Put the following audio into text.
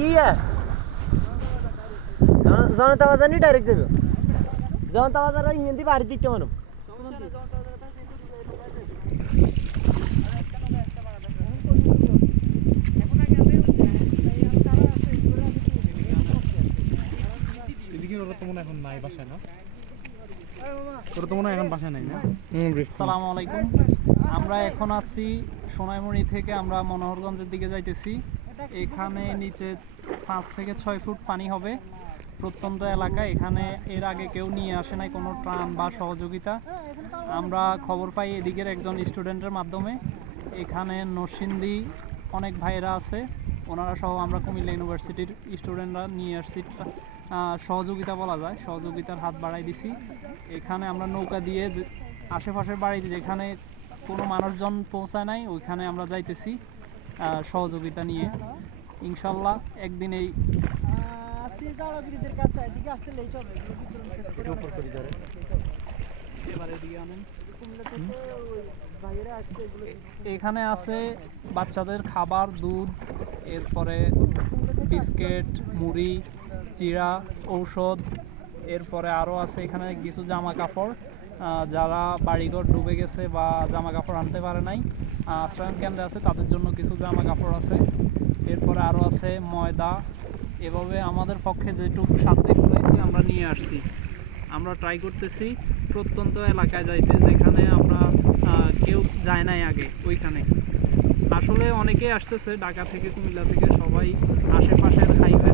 কি জনতা বাজার নি ডাইরেক্ট যাবে। জনতা বাজার হিন্দি বাড়ি দিতে মানো। এদিকে ওরা তো মনে এখন নাই বাসায় না? ওরা তো মনে হয় এখন বাসায় নাই না? সালামু আলাইকুম। আমরা এখন আছি সোনাইমুড়ি থেকে আমরা মনোহরগঞ্জের দিকে যাইতেছি। এখানে নিচে পাঁচ থেকে ছয় ফুট পানি হবে। প্রত্যন্ত এলাকা। এখানে এর আগে কেউ নিয়ে আসে নাই কোনো ত্রাণ বা সহযোগিতা। আমরা খবর পাই এদিকের একজন স্টুডেন্টের মাধ্যমে। এখানে নরসিংদী অনেক ভাইরা আছে। ওনারা সহ আমরা কুমিল্লা ইউনিভার্সিটির স্টুডেন্টরা নিয়ে আসছি। সহযোগিতা বলা যায়। সহযোগিতার হাত বাড়াই দিছি। এখানে আমরা নৌকা দিয়ে আশেপাশের বাড়িতে যেখানে কোনো মানুষজন পৌঁছায় নাই, ওইখানে আমরা যাইতেছি। সহযোগিতা নিয়ে ইনশাল্লাহ একদিন এই। এখানে আছে বাচ্চাদের খাবার, দুধ, এরপরে বিস্কিট, মুড়ি, চিড়া, ঔষধ, এরপরে আরও আছে এখানে কিছু জামা কাপড় যারা বাড়িঘর ডুবে গেছে বা জামা কাপড় আনতে পারে নাই আশ্রয়ণ কেন্দ্রে আছে, তাদের জন্য কিছু জামা কাপড় আছে। এরপরে আরও আছে ময়দা। এভাবে আমাদের পক্ষে যেটুকু সাধ্যে করেছি, আমরা নিয়ে আসছি। আমরা ট্রাই করতেছি, প্রত্যন্ত এলাকায় যাইতে, যেখানে আমরা কেউ যায় নাই আগে, ওইখানে। আসলে অনেকেই আসতেছে, ঢাকা থেকে কুমিল্লা থেকে, সবাই আশেপাশের হাইওয়ে